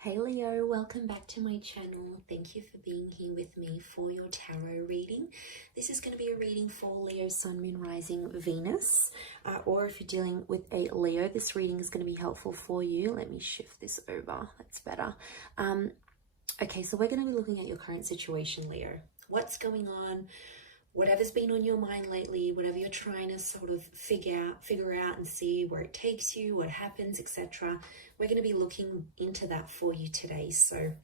Hey Leo, welcome back to my channel. Thank you for being here with me for your tarot reading. This is going to be a reading for Leo, Sun, Moon, Rising, Venus. Or if you're dealing with a Leo, this reading is going to be helpful for you. Let me shift this over. That's better. Okay, so we're going to be looking at your current situation, Leo. What's going on? Whatever's been on your mind lately, whatever you're trying to sort of figure out and see where it takes you, what happens, etc. We're going to be looking into that for you today. So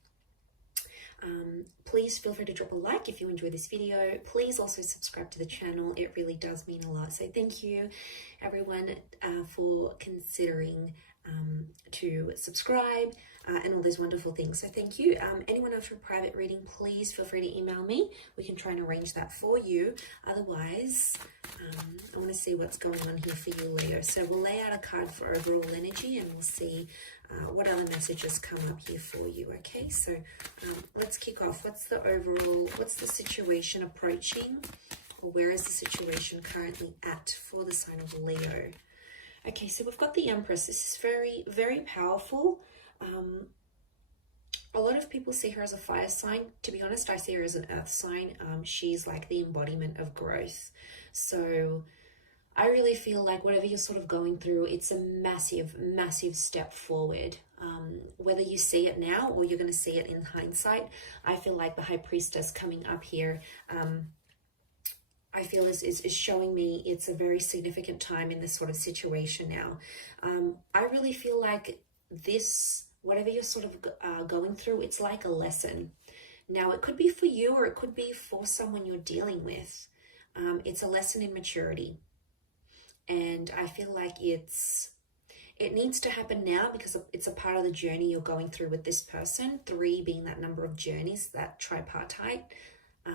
please feel free to drop a like if you enjoy this video. Please also subscribe to the channel. It really does mean a lot. So thank you everyone for considering to subscribe and all those wonderful things. So thank you. Anyone else for a private reading, please feel free to email me. We can try and arrange that for you. Otherwise, I want to see what's going on here for you, Leo. So we'll lay out a card for overall energy and we'll see what other messages come up here for you. Okay, so let's kick off. What's the situation approaching, or where is the situation currently at for the sign of Leo? Okay, so we've got the Empress. This is very, very powerful. A lot of people see her as a fire sign. To be honest, I see her as an earth sign. She's like the embodiment of growth. So I really feel like whatever you're sort of going through, it's a massive, massive step forward. Whether you see it now or you're going to see it in hindsight, I feel like the High Priestess coming up here, I feel is showing me it's a very significant time in this sort of situation now. I really feel like this, whatever you're sort of going through, it's like a lesson. Now, it could be for you or it could be for someone you're dealing with. It's a lesson in maturity. And I feel like it needs to happen now because it's a part of the journey you're going through with this person. 3 being that number of journeys, that tripartite.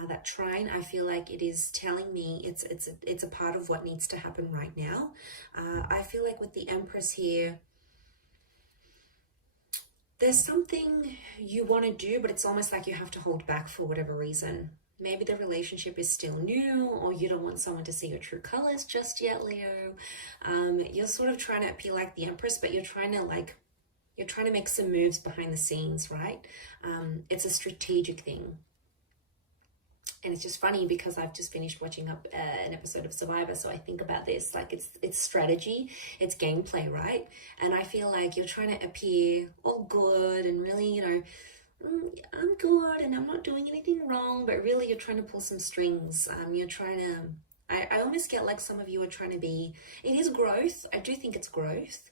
That trine, I feel like it is telling me it's a part of what needs to happen right now. I feel like with the Empress here, there's something you want to do, but it's almost like you have to hold back for whatever reason. Maybe the relationship is still new, or you don't want someone to see your true colors just yet, Leo. You're sort of trying to appear like the Empress, but you're trying to make some moves behind the scenes, right? It's a strategic thing. And it's just funny because I've just finished watching an episode of Survivor, so I think about this, like it's strategy, it's gameplay, right? And I feel like you're trying to appear all good and really, you know, I'm good and I'm not doing anything wrong, but really you're trying to pull some strings. You're trying to, I almost get like some of you are trying to be, it is growth. I do think it's growth,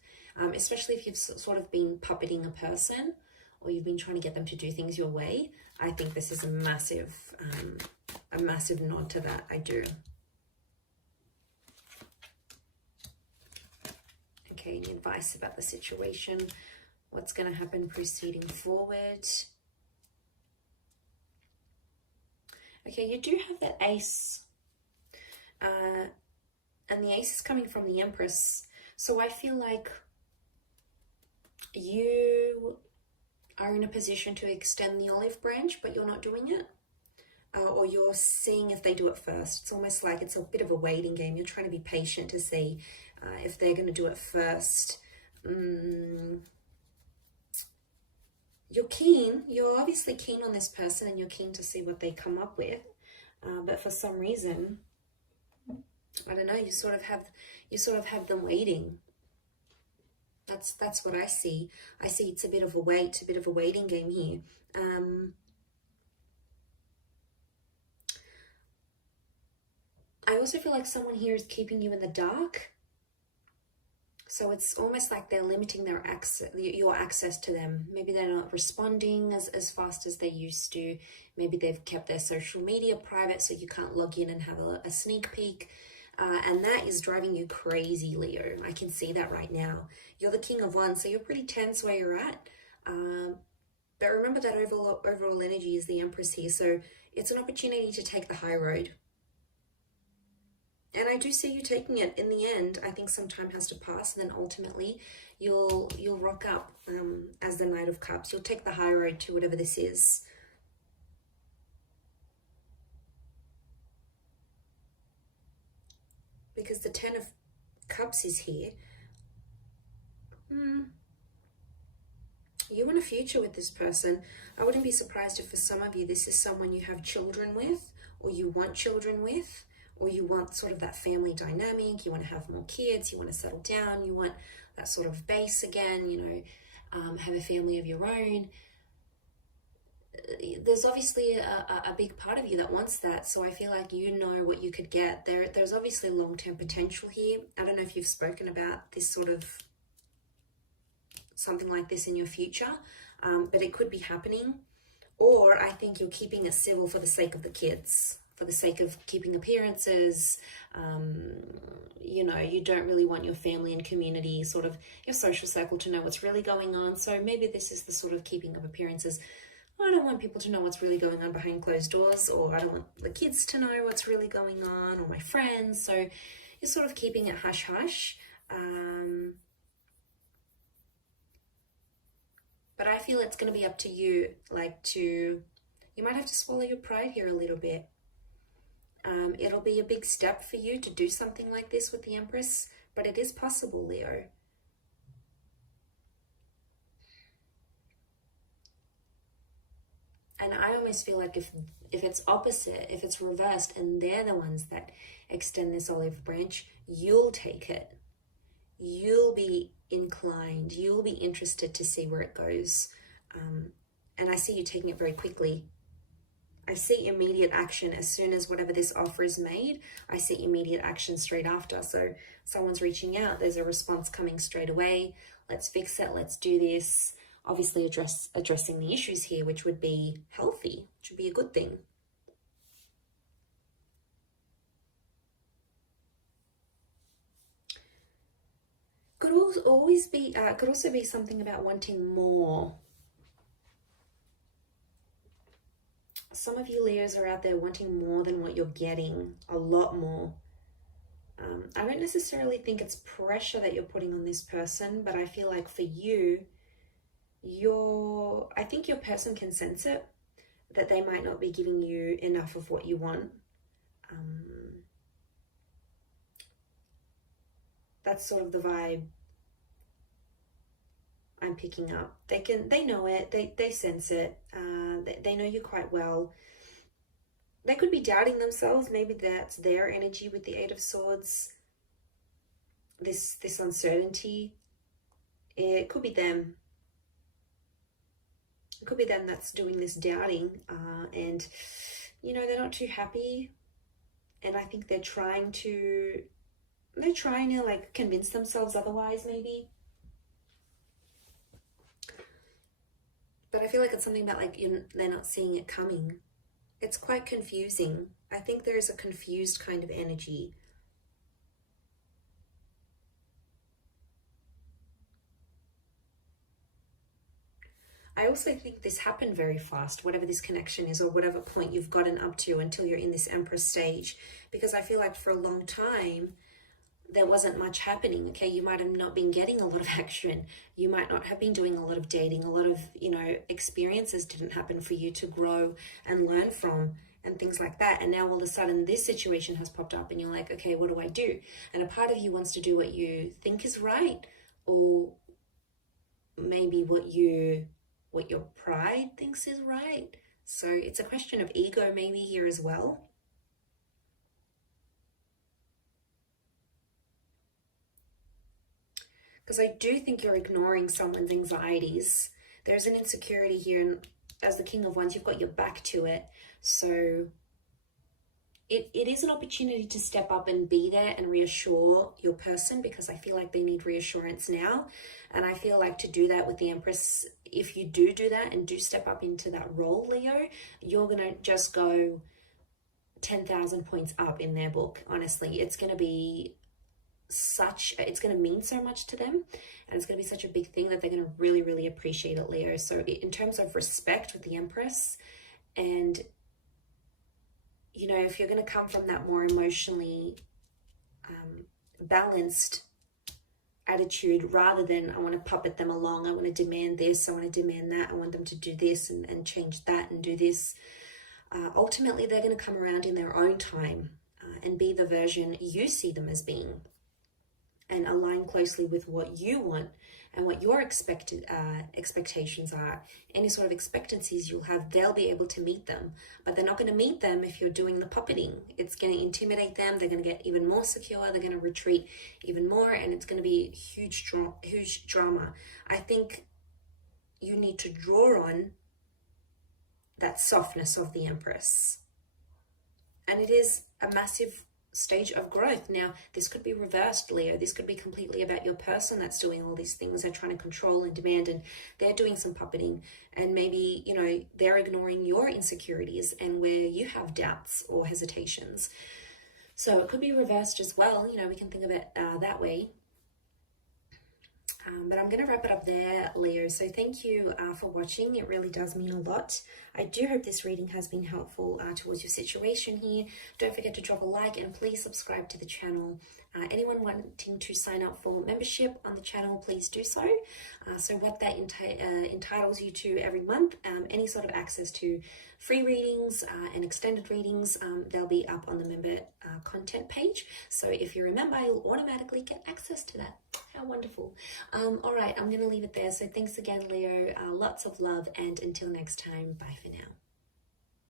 especially if you've sort of been puppeting a person or you've been trying to get them to do things your way. I think this is a massive nod to that. I do. Okay, any advice about the situation? What's going to happen proceeding forward? Okay, you do have that Ace. And the Ace is coming from the Empress. So I feel like you are in a position to extend the olive branch, but you're not doing it. Or you're seeing if they do it first. It's almost like it's a bit of a waiting game. You're trying to be patient to see if they're going to do it first. You're keen. You're obviously keen on this person and you're keen to see what they come up with. But for some reason, I don't know, you sort of have them waiting. That's what I see. I see it's a bit of a waiting game here. I also feel like someone here is keeping you in the dark. So it's almost like they're limiting their your access to them. Maybe they're not responding as fast as they used to. Maybe they've kept their social media private so you can't log in and have a sneak peek. And that is driving you crazy, Leo. I can see that right now. You're the King of Wands, so you're pretty tense where you're at. But remember that overall energy is the Empress here. So it's an opportunity to take the high road. And I do see you taking it in the end. I think some time has to pass, and then ultimately you'll rock up as the Knight of Cups. You'll take the high road to whatever this is. Because the 10 of Cups is here. You want a future with this person. I wouldn't be surprised if for some of you this is someone you have children with, or you want children with, or you want sort of that family dynamic. You want to have more kids, you want to settle down, you want that sort of base again, you know, have a family of your own. There's obviously a big part of you that wants that, so I feel like you know what you could get. There's obviously long-term potential here. I don't know if you've spoken about this sort of something like this in your future, but it could be happening. Or I think you're keeping it civil for the sake of the kids, for the sake of keeping appearances. You know, you don't really want your family and community, sort of your social circle, to know what's really going on. So maybe this is the sort of keeping of appearances. I don't want people to know what's really going on behind closed doors, or I don't want the kids to know what's really going on, or my friends. So you're sort of keeping it hush-hush. But I feel it's going to be up to you, you might have to swallow your pride here a little bit. It'll be a big step for you to do something like this with the Empress, but it is possible, Leo. And I almost feel like if it's opposite, if it's reversed, and they're the ones that extend this olive branch, you'll take it. You'll be inclined, you'll be interested to see where it goes. And I see you taking it very quickly. I see immediate action as soon as whatever this offer is made. I see immediate action straight after. So someone's reaching out, there's a response coming straight away. Let's fix it, let's do this. Obviously addressing the issues here, which would be healthy, which would be a good thing. Could also be something about wanting more. Some of you Leos are out there wanting more than what you're getting, a lot more. I don't necessarily think it's pressure that you're putting on this person, but I feel like for you, I think your person can sense it, that they might not be giving you enough of what you want. That's sort of the vibe I'm picking up. They know it, they sense it, they know you quite well. They could be doubting themselves. Maybe that's their energy with the Eight of Swords, this uncertainty. It could be them. It could be them that's doing this doubting, and you know, they're not too happy, and I think they're trying to like convince themselves otherwise, maybe. But I feel like it's something about like they're not seeing it coming. It's quite confusing. I think there is a confused kind of energy. I also think this happened very fast, whatever this connection is, or whatever point you've gotten up to until you're in this Empress stage, because I feel like for a long time there wasn't much happening. Okay, you might have not been getting a lot of action, you might not have been doing a lot of dating, a lot of, you know, experiences didn't happen for you to grow and learn from and things like that. And now all of a sudden this situation has popped up and you're like, okay, what do I do? And a part of you wants to do what you think is right, or maybe what your pride thinks is right. So it's a question of ego maybe here as well. Because I do think you're ignoring someone's anxieties. There's an insecurity here, and as the King of Wands, you've got your back to it. So it is an opportunity to step up and be there and reassure your person, because I feel like they need reassurance now. And I feel like to do that with the Empress, if you do that and do step up into that role, Leo, you're going to just go 10,000 points up in their book. Honestly, it's going to be it's going to mean so much to them, and it's going to be such a big thing that they're going to really, really appreciate it, Leo. So in terms of respect with the Empress, and you know, if you're going to come from that more emotionally balanced attitude, rather than I want to puppet them along, I want to demand this, I want to demand that, I want them to do this and change that and do this, ultimately they're going to come around in their own time and be the version you see them as being, and align closely with what you want and what your expectations are, any sort of expectancies you'll have, they'll be able to meet them. But they're not going to meet them if you're doing the puppeting. It's going to intimidate them. They're going to get even more secure. They're going to retreat even more, and it's going to be huge drama. I think you need to draw on that softness of the Empress. And it is a massive stage of growth. Now, this could be reversed, Leo. This could be completely about your person that's doing all these things. They're trying to control and demand, and they're doing some puppeting, and maybe, you know, they're ignoring your insecurities and where you have doubts or hesitations. So it could be reversed as well. You know, we can think of it that way. But I'm going to wrap it up there, Leo. So thank you for watching. It really does mean a lot. I do hope this reading has been helpful towards your situation here. Don't forget to drop a like and please subscribe to the channel. Anyone wanting to sign up for membership on the channel, please do so. So what that entitles you to every month, any sort of access to free readings and extended readings, they'll be up on the member content page. So if you're a member, you'll automatically get access to that. How wonderful. All right, I'm going to leave it there. So thanks again, Leo. Lots of love, and until next time, bye for now.